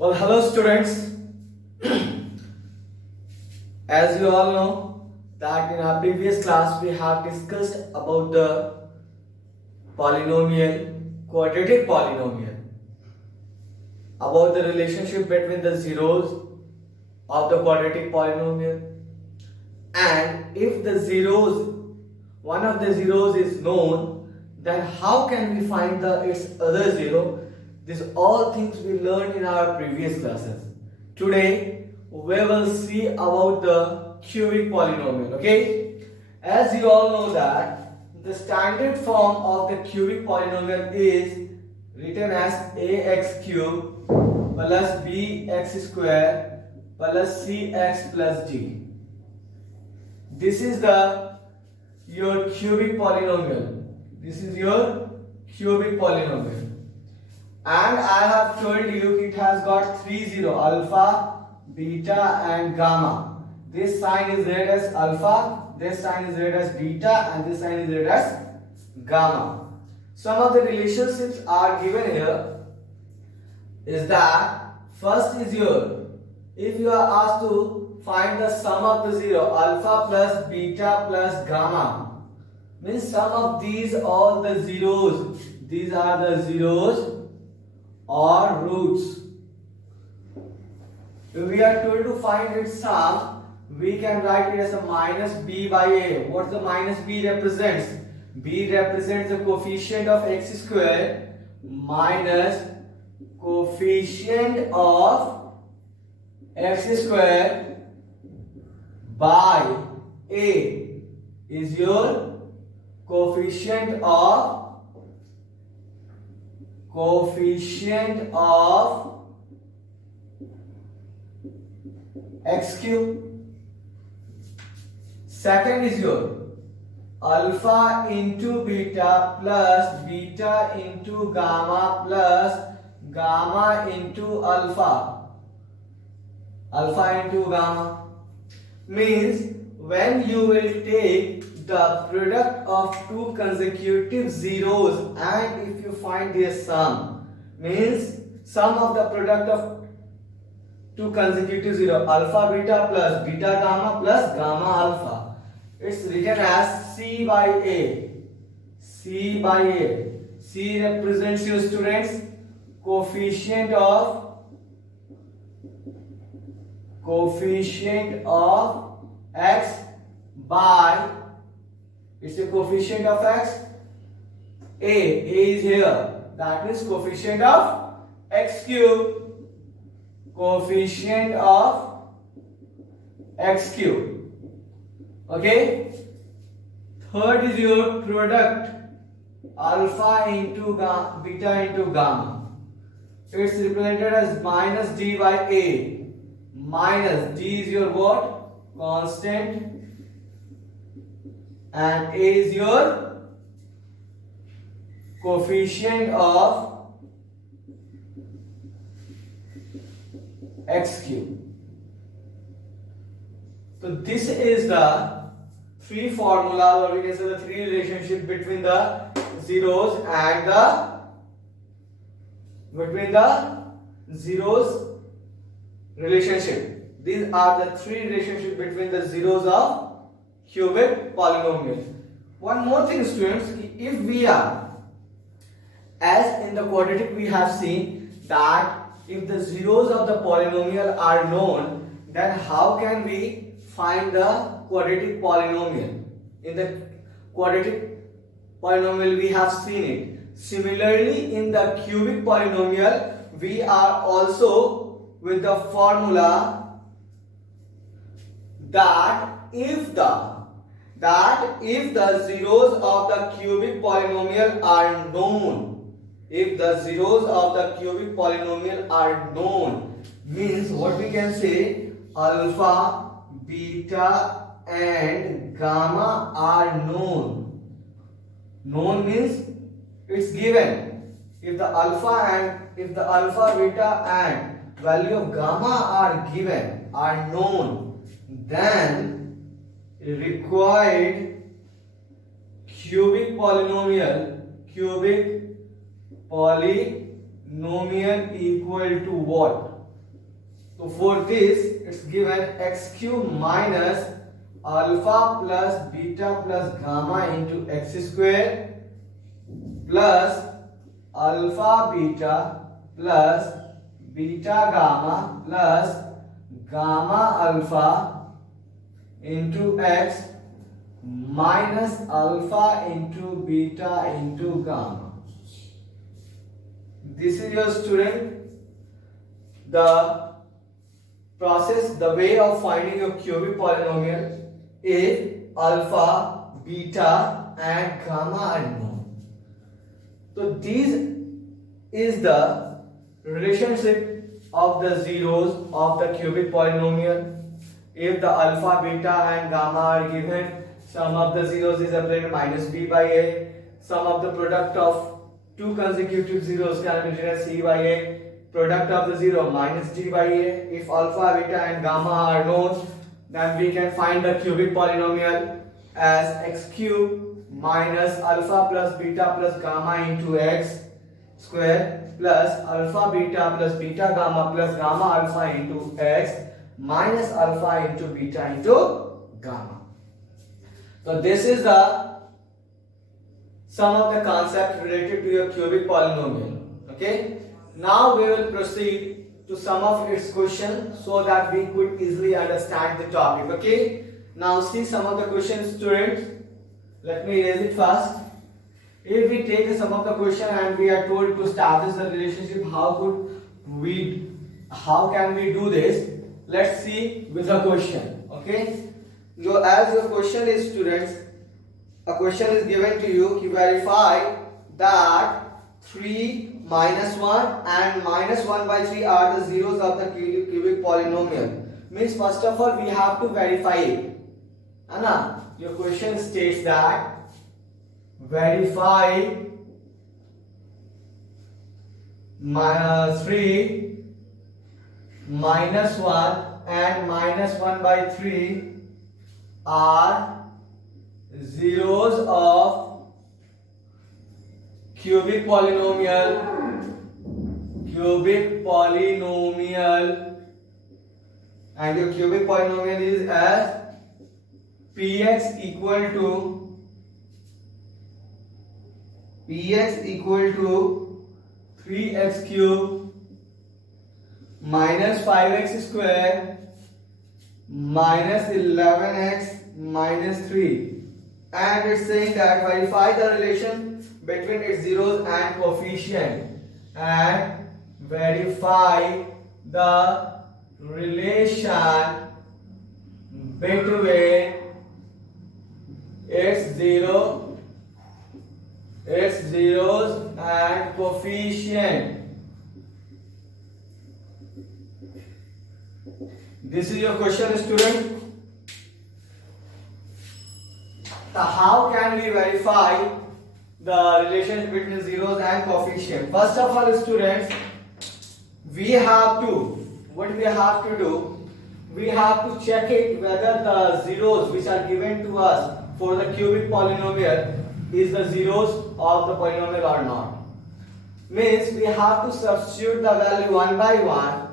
Well, hello students. As you all know that in our previous class we have discussed about the polynomial, quadratic polynomial, about the relationship between the zeros of the quadratic polynomial, and if the zeros, one of the zeros is known, then how can we find its other zero? These all things we learned in our previous classes. Today we will see about the cubic polynomial. Okay, as you all know that the standard form of the cubic polynomial is written as ax cube plus bx square plus cx plus d. This is your cubic polynomial. This is your cubic polynomial. And I have told you it has got three zero, alpha, beta and gamma. This sign is read as alpha, this sign is read as beta, and this sign is read as gamma. Some of the relationships are given here is that first is if you are asked to find the sum of the zero, alpha plus beta plus gamma, means sum of these all the zeros, these are the zeros or roots. If we are told to find its sum, we can write it as a minus b by a. What the minus b represents? B represents the coefficient of x square minus coefficient of x square by a is your coefficient of x cube. Second is your alpha into beta plus beta into gamma plus gamma into alpha, alpha into gamma. Means when you will take the product of two consecutive zeros and if you find their sum, means sum of the product of two consecutive zero, alpha beta plus beta gamma plus gamma alpha, it's written as c by a. C by a. C represents your students coefficient of x by, it's a coefficient of x. A is here, that means coefficient of x cube, coefficient of x cube. Okay. Third is your product alpha into beta into gamma. It's represented as minus d by a. Minus d is your what? Constant, and a is your coefficient of x cube. So this is the three formula, or we can say the three relationship between the zeros and relationship. These are the three relationships between the zeros of cubic polynomial. One more thing, students, if we are, as in the quadratic we have seen that if the zeros of the polynomial are known, then how can we find the quadratic polynomial? In the quadratic polynomial we have seen it. Similarly, in the cubic polynomial we are also with the formula that if the zeros of the cubic polynomial are known, if the zeros of the cubic polynomial are known, means what we can say, alpha, beta and gamma are known. Known means it's given. If the alpha, beta and value of gamma are given, are known, then required cubic polynomial equal to what? So for this it's given x cube minus alpha plus beta plus gamma into x square plus alpha beta plus beta gamma plus gamma alpha into x minus alpha into beta into gamma. This is your student the process, the way of finding your cubic polynomial if alpha, beta and gamma are known. So this is the relationship of the zeros of the cubic polynomial. If the alpha, beta and gamma are given, sum of the zeros is applied minus b by a. Sum of the product of two consecutive zeros can be written as c by a. Product of the zero minus d by a. If alpha, beta and gamma are known, then we can find the cubic polynomial as x cube minus alpha plus beta plus gamma into x square plus alpha beta plus beta gamma plus gamma alpha into x minus alpha into beta into gamma. So this is the sum of the concept related to your cubic polynomial. Okay. Now we will proceed to sum of its question so that we could easily understand the topic. Okay. Now see some of the questions, students. Let me raise it first. If we take a sum of the question and we are told to establish the relationship, how can we do this? Let's see with the question. Okay. So as your question is, students, a question is given to you to verify that 3 minus 1 and minus 1 by 3 are the zeros of the cubic polynomial. Means first of all we have to verify it. Anna, your question states that verify 3 minus 1 and minus 1 by 3 are zeros of cubic polynomial and your cubic polynomial is as px equal to 3x cube minus 5x square minus 11x minus 3, and it's saying that verify the relation between its zeros and coefficient, and verify the relation between its zeros and coefficient. This is your question, student. So how can we verify the relationship between zeros and coefficient? First of all, students, we have to do? We have to check it whether the zeros which are given to us for the cubic polynomial is the zeros of the polynomial or not. Means we have to substitute the value one by one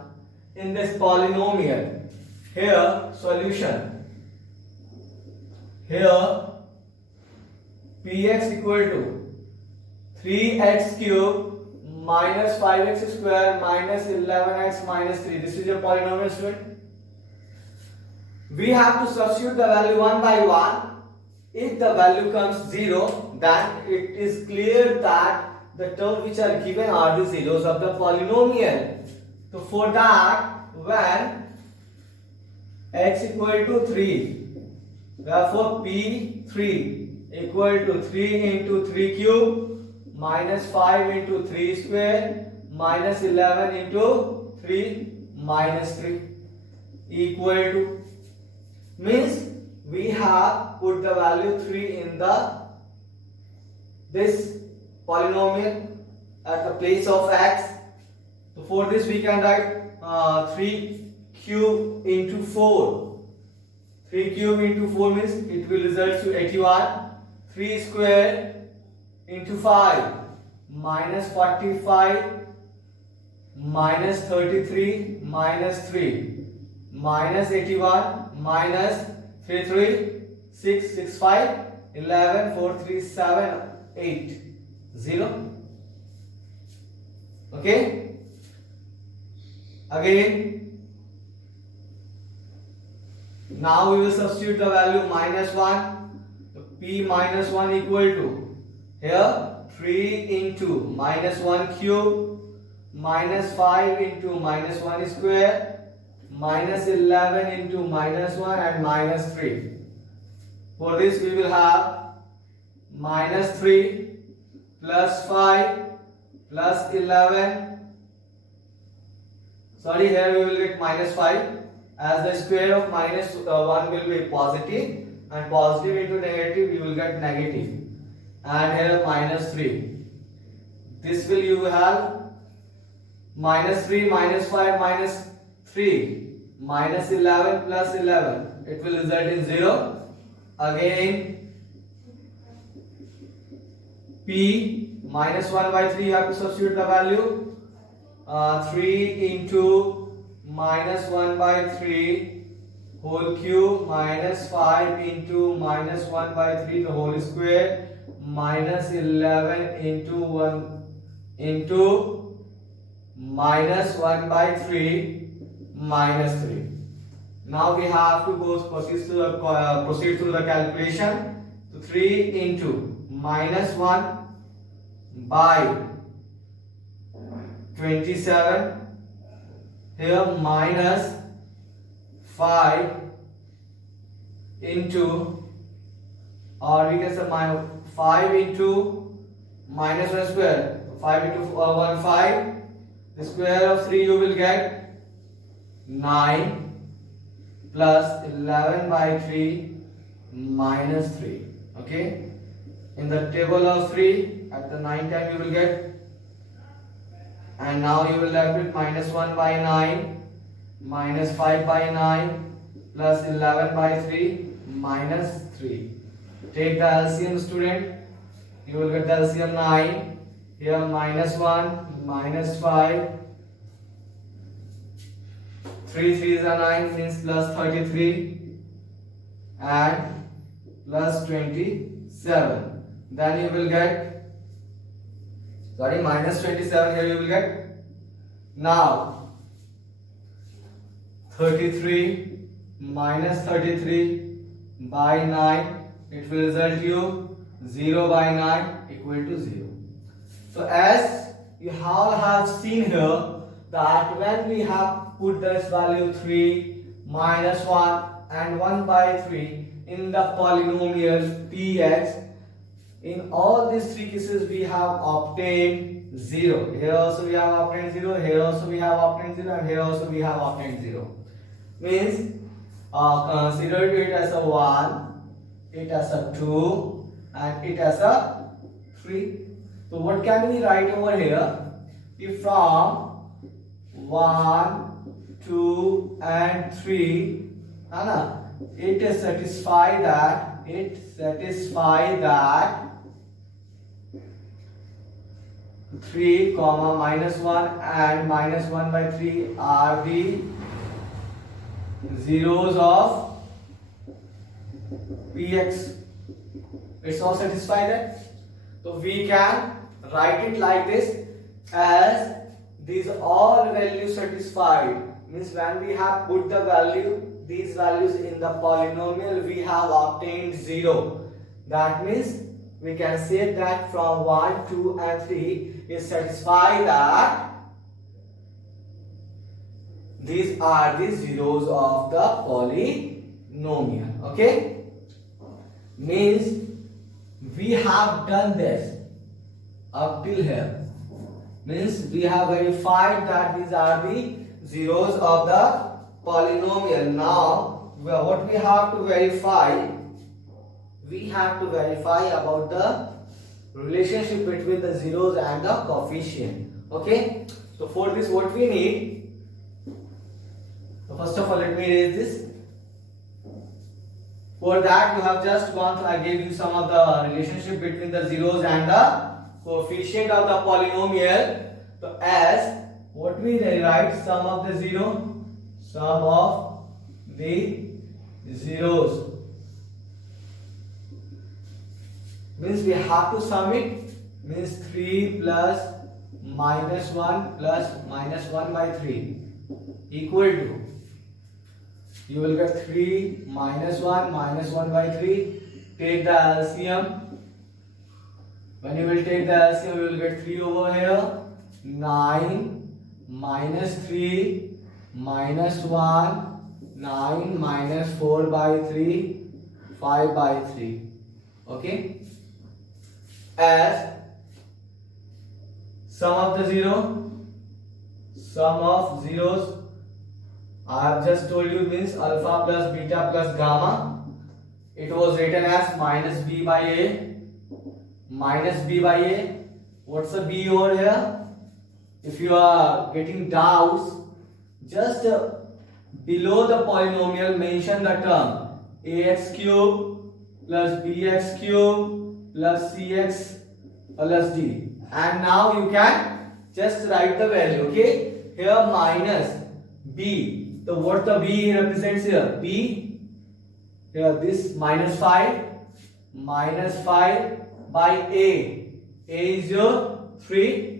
in this polynomial. Here solution. Here px equal to 3x cube minus 5x square minus 11x minus 3. This is your polynomial, student. We have to substitute the value one by one. If the value comes 0, then it is clear that the terms which are given are the zeros of the polynomial. So for that, when x equal to 3, therefore p3 equal to 3 into 3 cube minus 5 into 3 square minus 11 into 3 minus 3 equal to, means we have put the value 3 in this polynomial at the place of x. So for this we can write 3 cube into 4. 3 cube into 4 means it will result to 81. 3 square into 5 minus 45 minus 33 minus 3 minus 81 minus 33 6 6 5 11 4 3 7 8 0. Okay, again now we will substitute the value minus 1. So p minus 1 equal to here 3 into minus 1 cube minus 5 into minus 1 square minus 11 into minus 1 and minus 3. For this we will have minus 3 plus 5 plus 11. Sorry, here we will get minus 5 as the square of minus 1 will be positive, and positive into negative we will get negative, and here minus 3. This will you have minus 3 minus 5 minus 3 minus 11 plus 11, it will result in 0. Again p minus 1 by 3 you have to substitute the value 3 into minus 1 by 3 whole cube minus 5 into minus 1 by 3 the whole square minus 11 into 1 into minus 1 by 3 minus 3. Now we have to proceed through the calculation. So 3 into minus 1 by 27, here minus 5 into, or we can say 5 into minus 1 square, 5 into 1 5, the square of 3 you will get 9 plus 11 by 3 minus 3. Okay, in the table of 3 at the 9 time you will get, and now you will left with minus 1 by 9 minus 5 by 9 plus 11 by 3 minus 3. Take the LCM, student. You will get the LCM 9. Here minus 1 minus 5, 3 3s are 9 means plus 33 and plus 27. Then you will get, sorry, minus 27 here you will get. Now 33 minus 33 by 9, it will result you 0 by 9 equal to 0. So as you all have seen here that when we have put this value 3 minus 1 and 1 by 3 in the polynomial px, in all these three cases we have obtained 0. Here also we have obtained 0, here also we have obtained 0, and here also we have obtained 0. Means consider it as a 1, it as a 2, and it as a 3. So what can we write over here? If from 1, 2 and 3, it satisfy that 3 comma minus 1 and minus 1 by 3 are the zeros of px. It's all satisfied that. So we can write it like this, as these all values satisfied, means when we have put the value, these values in the polynomial, we have obtained 0. That means we can say that from 1, 2 and 3 is satisfied that these are the zeros of the polynomial. Okay, means we have done this up till here, means we have verified that these are the zeros of the polynomial. Now what we have to verify? We have to verify about the relationship between the zeros and the coefficient. Okay, so for this what we need, so first of all let me erase this. For that you have just gone through, I gave you some of the relationship between the zeros and the coefficient of the polynomial. So as what we write? Sum of the zeros. Means we have to sum it. Means 3 plus minus 1 plus minus 1 by 3 equal to, you will get 3 minus 1 by 3. Take the LCM. When you will take the LCM, you will get 3 over here. 9 minus 3 minus 1, 9 minus 4 by 3, 5 by 3. Okay? As sum of zeros, I have just told you, means alpha plus beta plus gamma. It was written as minus b by a. What's the b over here? If you are getting doubts, just below the polynomial mention the term ax cube plus bx cube plus cx plus d, and now you can just write the value. Okay, here minus b. So what the b represents here? B. Here this minus 5 by a. A is your 3.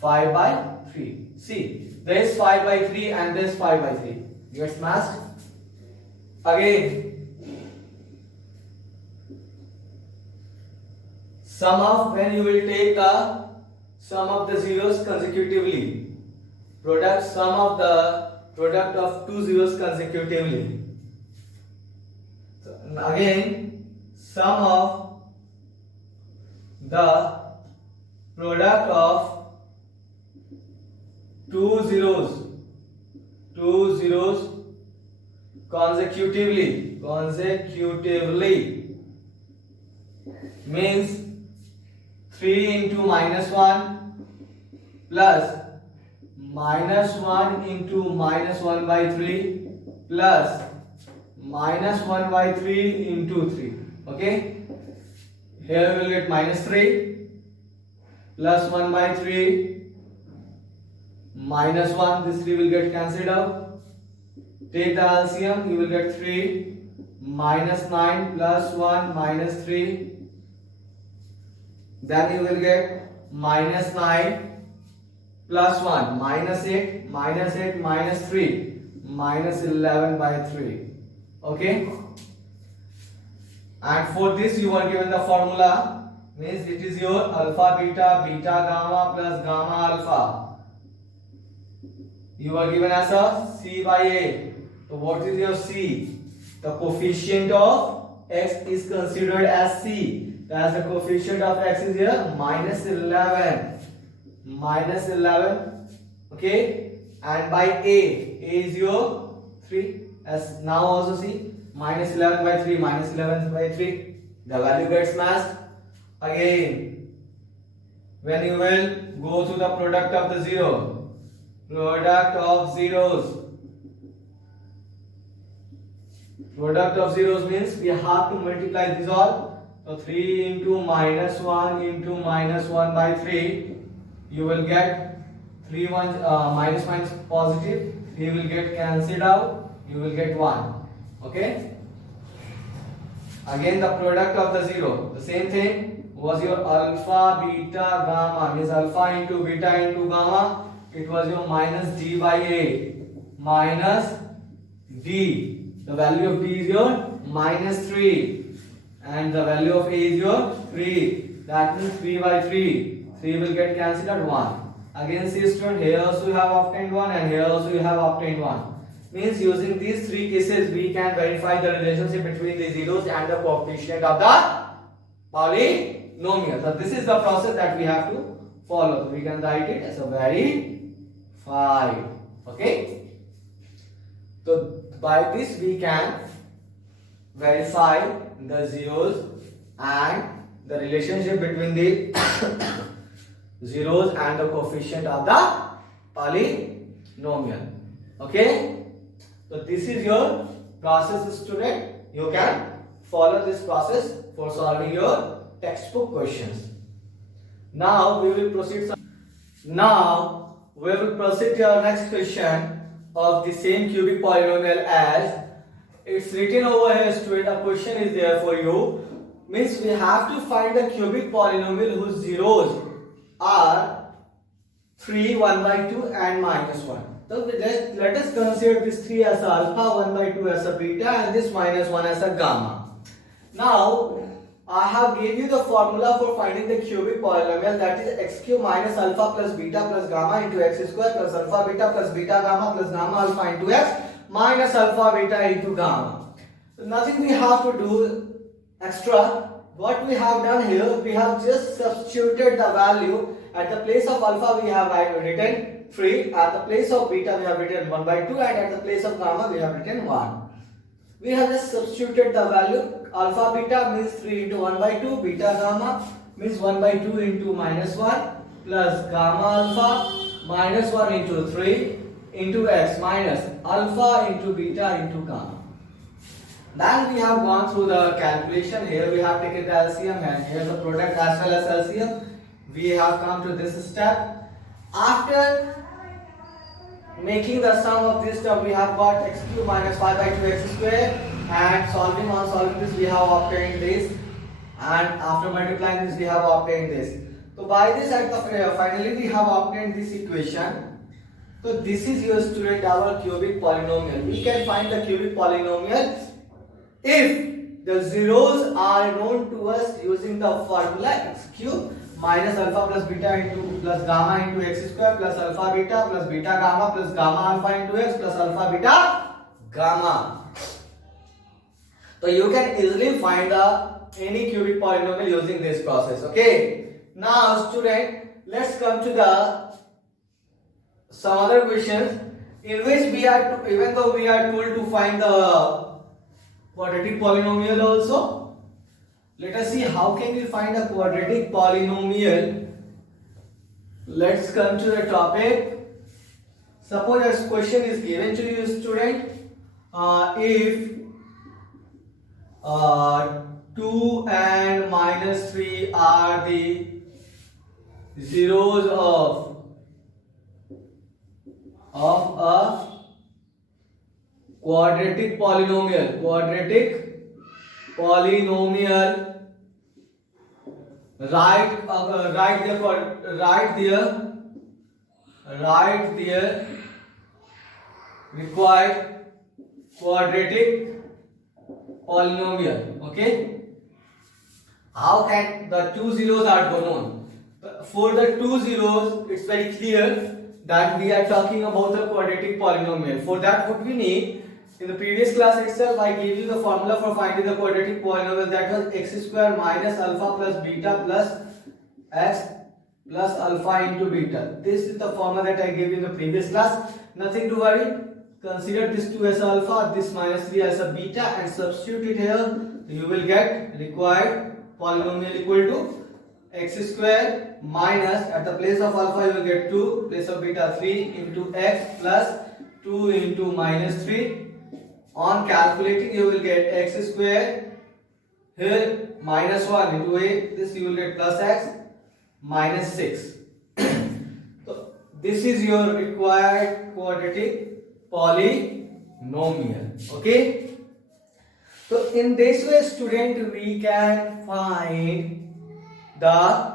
5 by 3. See, there is 5 by 3 and there is 5 by 3. Gets matched. Again, sum of, when you will take the sum of the zeros consecutively. Sum of the product of two zeros consecutively. So again, sum of the product of two zeros consecutively means 3 into minus 1 plus minus 1 into minus 1 by 3 plus minus 1 by 3 into 3. Okay, here we will get minus 3 plus 1 by 3 minus 1. This 3 will get cancelled out. Take the LCM, you will get 3 minus 9 plus 1 minus 3. Then you will get minus 9 plus 1 minus 8 minus 3 minus 11 by 3. Okay, and for this you are given the formula, means it is your alpha beta gamma plus gamma alpha. You are given as a c by a. So what is your c? The coefficient of x is considered as c. As the coefficient of x is here minus 11. Okay, and by a is your 3. As now also see, minus 11 by 3 the value gets matched. Again, when you will go to the product of the zeros means we have to multiply this all. So 3 into minus 1 by 3, you will get 3 minus positive, 3 will get cancelled out, you will get 1. Okay, again the product of the zero, the same thing was your alpha beta gamma, means alpha into beta into gamma. It was your minus d by a minus d. The value of d is your minus 3 and the value of a is your 3. That means 3 by 3. 3 will get cancelled at 1. Again, see student, here also you have obtained 1 and here also you have obtained 1. Means using these three cases we can verify the relationship between the zeros and the coefficient of the polynomial. So this is the process that we have to follow. We can write it as a verified. Okay. So by this we can verify the zeros and the relationship between the zeros and the coefficient of the polynomial. Okay. So this is your process, student. You can follow this process for solving your textbook questions. Now we will proceed. Now we will proceed to our next question of the same cubic polynomial. As it's written over here, student, a question is there for you. Means we have to find a cubic polynomial whose zeros are 3, 1 by 2 and minus 1. So let us consider this 3 as a alpha, 1 by 2 as a beta, and this minus 1 as a gamma. Now I have given you the formula for finding the cubic polynomial, that is x cube minus alpha plus beta plus gamma into x square plus alpha beta plus beta gamma plus gamma alpha into x minus alpha beta into gamma. So nothing we have to do extra. What we have done here, we have just substituted the value. At the place of alpha we have written 3, at the place of beta we have written 1 by 2, and at the place of gamma we have written 1. We have just substituted the value. Alpha beta means 3 into 1 by 2, beta gamma means 1 by 2 into minus 1 plus gamma alpha minus 1 into 3 into x minus alpha into beta into gamma. Then we have gone through the calculation. Here we have taken the LCM and here the product as well as LCM. We have come to this step. After making the sum of this term, we have got x cube minus 5 by 2 x square, and solving this we have obtained this, and after multiplying this we have obtained this. So by this finally we have obtained this equation. So this is your student our cubic polynomial. We can find the cubic polynomial if the zeros are known to us using the formula x cube minus alpha plus beta into plus gamma into x square plus alpha beta plus beta gamma plus gamma alpha into x plus alpha beta gamma. So you can easily find any cubic polynomial using this process. Okay. Now student, let's come to the some other questions in which we are even though we are told to find the quadratic polynomial also. Let us see how can we find a quadratic polynomial. Let's come to the topic. Suppose a question is given to you, student. If 2 and minus 3 are the zeros of a quadratic polynomial, write their required quadratic polynomial. Okay, how can the two zeros are known? For the two zeros, it's very clear that we are talking about the quadratic polynomial. For that, what we need, in the previous class itself, I gave you the formula for finding the quadratic polynomial, that was x square minus alpha plus beta plus x plus alpha into beta. This is the formula that I gave you in the previous class. Nothing to worry. Consider this 2 as alpha, this minus 3 as a beta, and substitute it here. You will get required polynomial equal to x square minus, at the place of alpha you will get 2, place of beta 3 into x plus 2 into minus 3. On calculating you will get x square, here minus 1 into a, this you will get plus x minus 6. So this is your required quadratic polynomial. Okay. So in this way, student, we can find the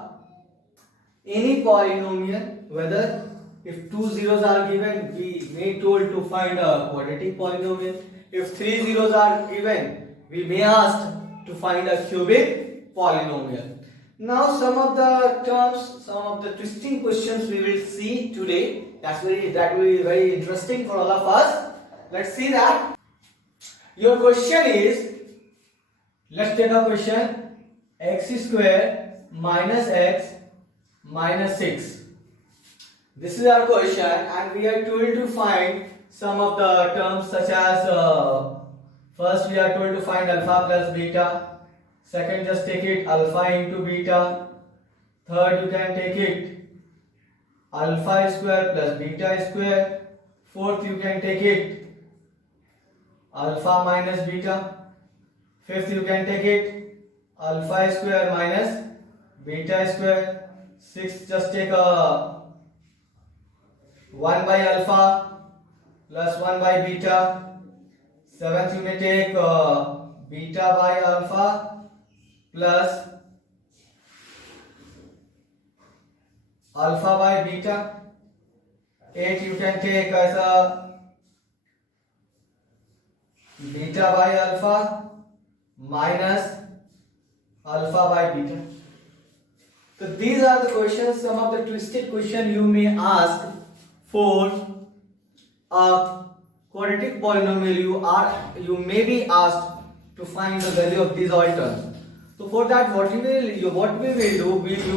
any polynomial, whether if two zeros are given, we may told to find a quadratic polynomial. If three zeros are given, we may ask to find a cubic polynomial. Now some of the terms, some of the twisting questions we will see today. That will be very interesting for all of us. Let's see that. Your question is, let's take a question, x square minus x minus 6. This is our question, and we are told to find some of the terms such as first we are told to find alpha plus beta. Second, just take it alpha into beta. Third, you can take it alpha square plus beta square. Fourth, you can take it alpha minus beta. Fifth, you can take it alpha square minus beta square. Sixth, just take a 1 by alpha plus 1 by beta. Seventh you may take beta by alpha plus alpha by beta. 8 you can take as a beta by alpha minus alpha by beta. So these are the questions, some of the twisted question you may ask for a quadratic polynomial. You may be asked to find the value of these all terms. So for that, what we will do, you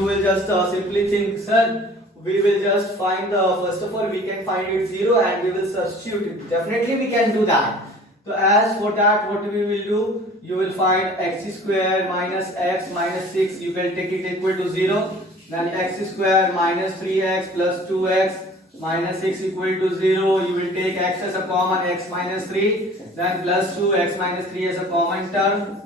will just simply think, sir, we will just find the, first of all we can find it 0 and we will substitute it. Definitely we can do that. So as for that, what we will do, you will find x square minus x minus 6, you will take it equal to 0. Then x square minus 3x plus 2x minus 6 equal to 0. You will take x as a common, x minus 3. Then plus 2, x minus 3 as a common term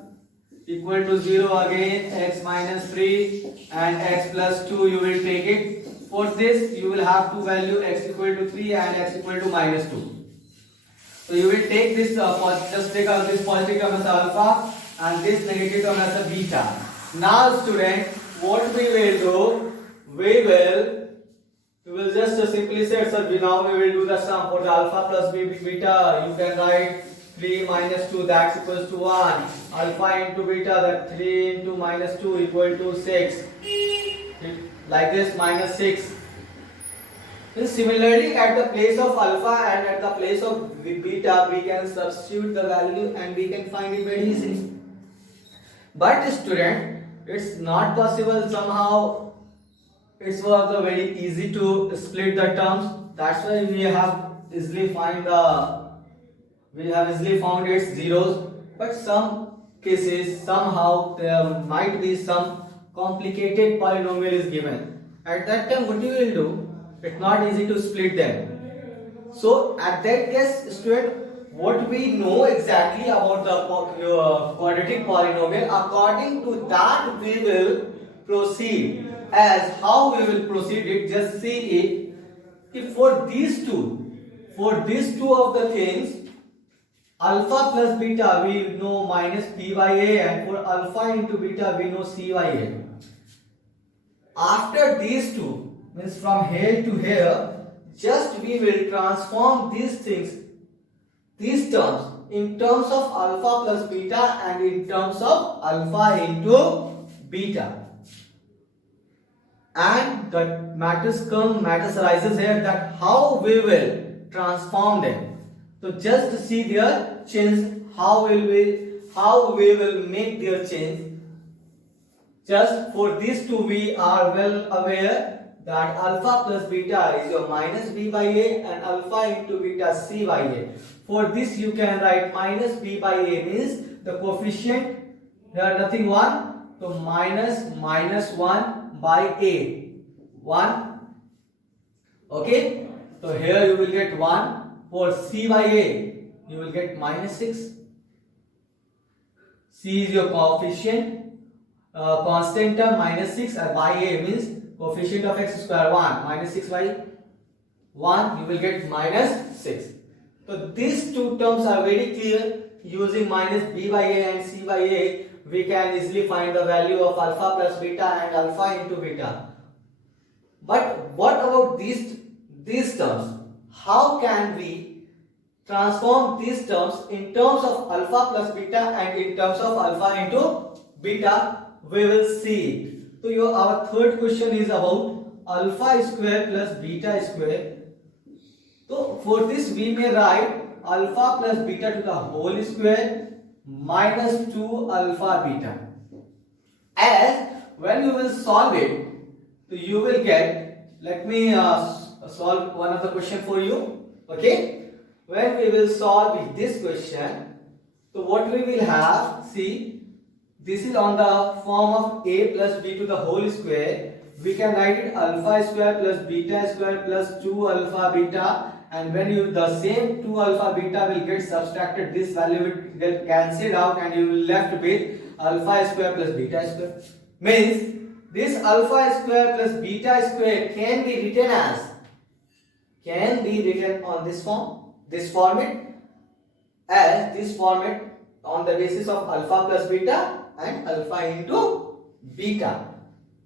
equal to 0 again, x minus 3 and x plus 2 you will take it. For this you will have to value x equal to 3 and x equal to minus 2. So you will take this, just take out this positive term as alpha and this negative term as a beta. Now student, what we will do, we will just simply say, sir, now we will do the sum for the alpha plus beta. You can write 3 minus 2, that's equals to 1. Alpha into beta, that 3 into minus 2 equal to 6. Like this, minus 6. Similarly, at the place of alpha and at the place of beta, we can substitute the value and we can find it very easily. But student, it's not possible somehow. It's also very easy to split the terms. That's why we have easily found its zeros. But some cases, somehow there might be some complicated polynomial is given. At that time, what you will do? It's not easy to split them. So at that case, student, what we know exactly about the quadratic polynomial, according to that we will proceed. As how we will proceed it, just see it. If for these two of the things, alpha plus beta we know minus p by a, and for alpha into beta we know c by a. After these two, means from here to here, just we will transform these terms in terms of alpha plus beta and in terms of alpha into beta. And the matters arises here that how we will transform them. So just to see their change, how we will make their change. Just for these two, we are well aware that alpha plus beta is your minus b by a and alpha into beta c by a. For this you can write minus b by a means the coefficient here nothing 1, so minus 1 by a, 1. Okay, so here you will get 1. For c by a you will get minus 6. C is your coefficient, constant term minus 6, and by a means coefficient of x square 1, minus 6 by 1 you will get minus 6. So these two terms are very clear. Using minus b by a and c by a, we can easily find the value of alpha plus beta and alpha into beta. But what about these terms? How can we transform these terms in terms of alpha plus beta and in terms of alpha into beta? We will see it. So our third question is about alpha square plus beta square. So for this we may write alpha plus beta to the whole square minus 2 alpha beta. As when you will solve it, so you will get, let me solve one of the question for you. Okay, when we will solve this question, so what we will have, see, this is on the form of a plus b to the whole square. We can write it alpha square plus beta square plus 2 alpha beta, and when the same 2 alpha beta will get subtracted, this value will get cancelled out and you will left with alpha square plus beta square. Means this alpha square plus beta square can be written can be written on this format, as this format on the basis of alpha plus beta and alpha into beta.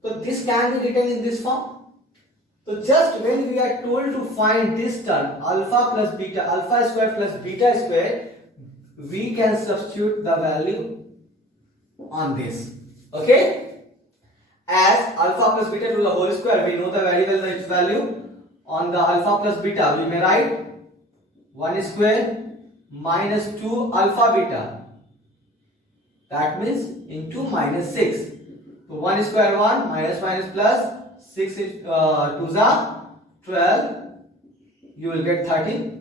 So this can be written in this form. So just when we are told to find this term alpha plus beta, alpha square plus beta square, we can substitute the value on this. Okay? As alpha plus beta to the whole square, we know the variable its value. On the alpha plus beta, we may write 1 square minus 2 alpha beta. That means into minus 6. So 1 square 1 minus plus 6 is 2 are 12. You will get 13.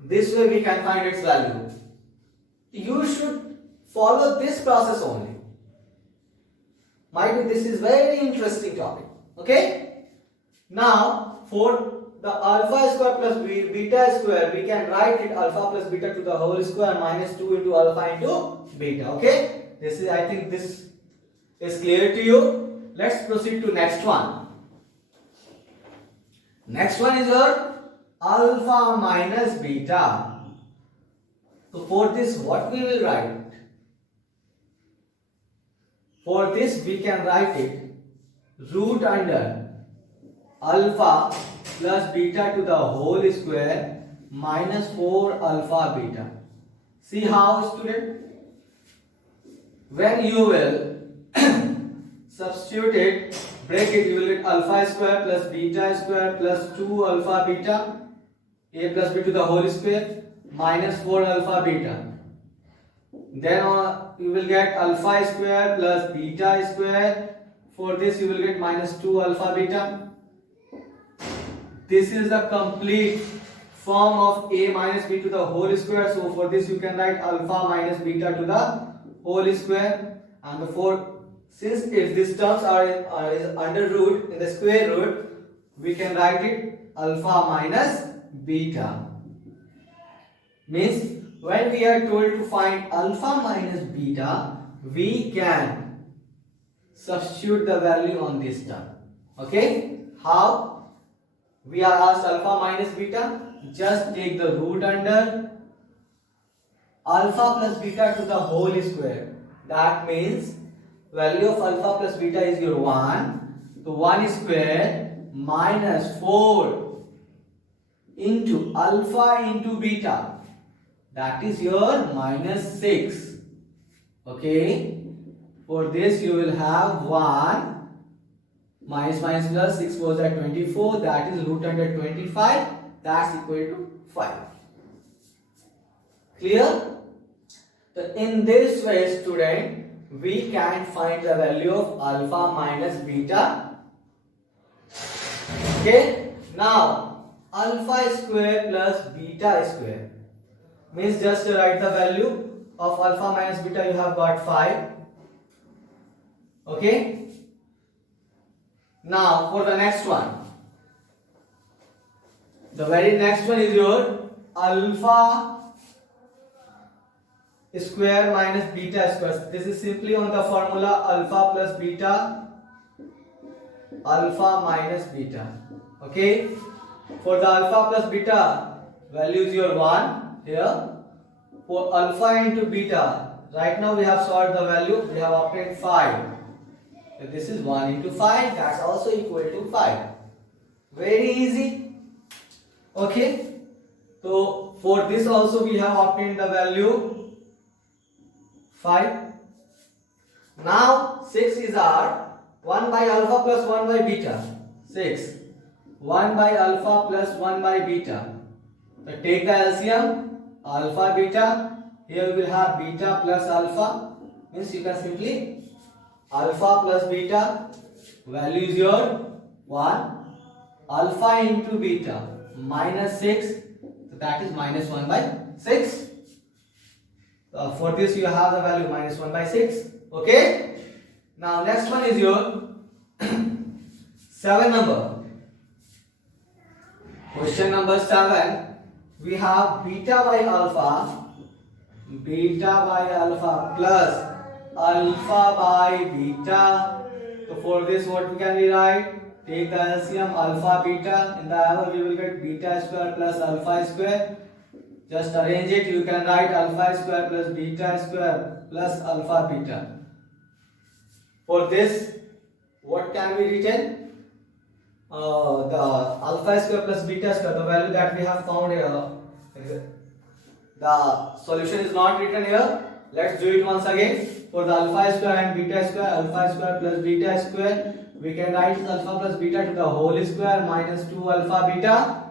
This way we can find its value. You should follow this process only. Might be this is very interesting topic. Okay? Now for the alpha square plus beta square, we can write it alpha plus beta to the whole square minus 2 into alpha into beta. Okay? This is, I think this is clear to you. Let's proceed to next one. Next one is your alpha minus beta. So for this, what we will write? For this we can write it root under alpha plus beta to the whole square minus 4 alpha beta. See how, student? When you will substitute it, break it, you will get alpha square plus beta square plus 2 alpha beta, a plus b to the whole square minus 4 alpha beta. Then you will get alpha square plus beta square. For this you will get minus 2 alpha beta. This is the complete form of a minus b to the whole square. So for this you can write alpha minus beta to the whole square. And since if these terms is under root in the square root, we can write it alpha minus beta. Means when we are told to find alpha minus beta, we can substitute the value on this term. Okay? How? We are asked alpha minus beta. Just take the root under alpha plus beta to the whole square. That means value of alpha plus beta is your 1. So 1 square minus 4 into alpha into beta. That is your minus 6. Okay. For this you will have 1 minus plus 6 goes at 24. That is root under 25. That's equal to 5. Clear? So in this way, student, we can find the value of alpha minus beta. Okay. Now alpha square plus beta square means just write the value of alpha minus beta. You have got 5. Okay. Now for the next one, the very next one is your alpha square minus beta square. This is simply on the formula alpha plus beta, alpha minus beta. Okay. For the alpha plus beta, value is your 1 here. For alpha into beta, right now we have solved the value. We have obtained 5. So this is 1 into 5. That's also equal to 5. Very easy. Okay. So for this also we have obtained the value 5. Now 6 is our 1 by alpha plus 1 by beta. 6. 1 by alpha plus 1 by beta. So take the LCM, alpha beta. Here we will have beta plus alpha. Means you can simply alpha plus beta. Value is your 1. Alpha into beta minus 6. So that is minus 1 by 6. For this you have the value minus 1 by 6. Okay. Now next one is your 7 number. Question number 7. We have beta by alpha plus alpha by beta. So for this what we can rewrite? Take the LCM alpha beta. In the above you will get beta square plus alpha square. Just arrange it. You can write alpha square plus beta square plus alpha beta. For this, what can be written? The alpha square plus beta square, the value that we have found here. The solution is not written here. Let's do it once again. For the alpha square and beta square, alpha square plus beta square, we can write alpha plus beta to the whole square minus 2 alpha beta.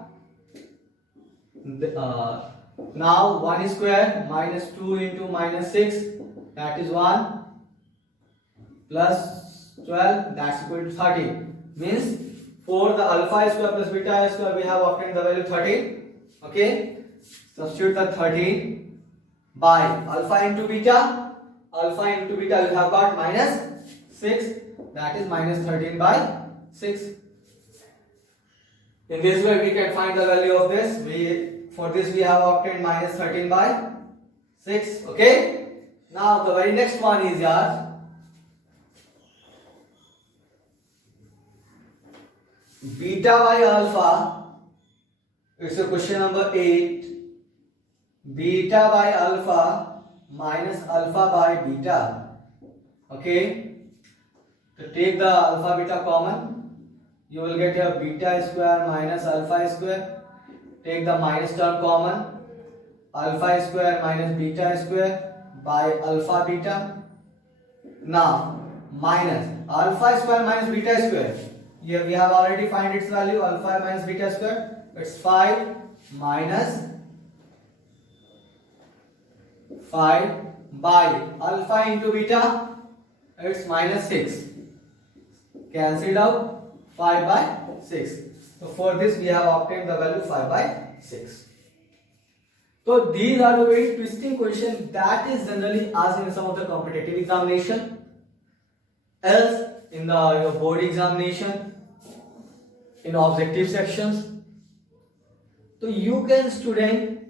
Now 1 square minus 2 into minus 6, that is 1, plus 12, that's equal to 30. Means for the alpha square plus beta square we have obtained the value 13. Okay, substitute the 13 by alpha into beta. Alpha into beta you have got minus 6, that is minus 13 by 6. In this way we can find the value of this. For this we have obtained minus 13 by 6. Okay. Now the very next one is yours. Beta by alpha. It's a question number 8. Beta by alpha minus alpha by beta. Okay. To take the alpha beta common, you will get your beta square minus alpha square. Take the minus term common. Alpha square minus beta square by alpha beta. Now minus alpha square minus beta square. Here we have already find its value. Alpha minus beta square. It's 5 minus 5 by alpha into beta. It's minus 6. Cancelled out. 5 by 6. So for this we have obtained the value 5 by 6. So these are the very twisting questions that is generally asked in some of the competitive examination, else in the board examination, in objective sections. So you can student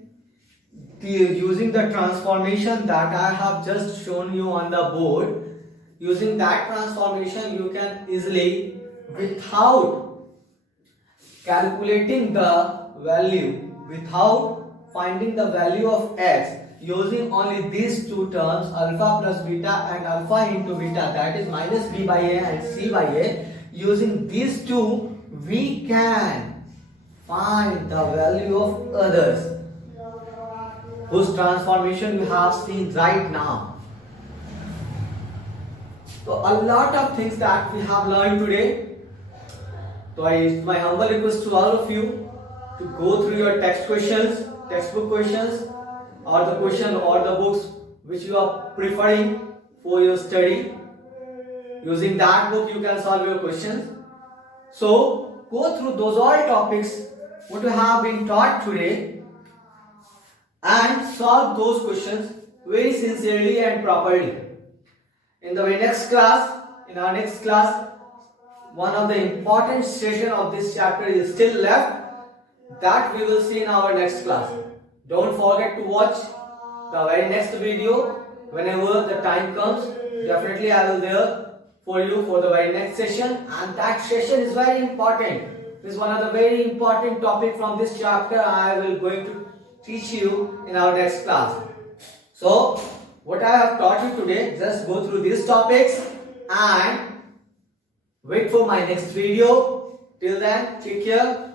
using the transformation that I have just shown you on the board. Using that transformation you can easily, without calculating the value, without finding the value of x, using only these two terms alpha plus beta and alpha into beta, that is minus b by a and c by a, using these two we can find the value of others whose transformation we have seen right now. So a lot of things that we have learned today. So my humble request to all of you to go through your textbook questions, or the question or the books which you are preferring for your study. Using that book you can solve your questions. So go through those all topics what you have been taught today and solve those questions very sincerely and properly. In the very next class, in our next class, one of the important session of this chapter is still left, that we will see in our next class. Don't forget to watch the very next video whenever the time comes. Definitely I will there for you for the very next session, and that session is very important. This is one of the very important topic from this chapter I will going to teach you in our next class. So what I have taught you today, just go through these topics and wait for my next video. Till then, take care.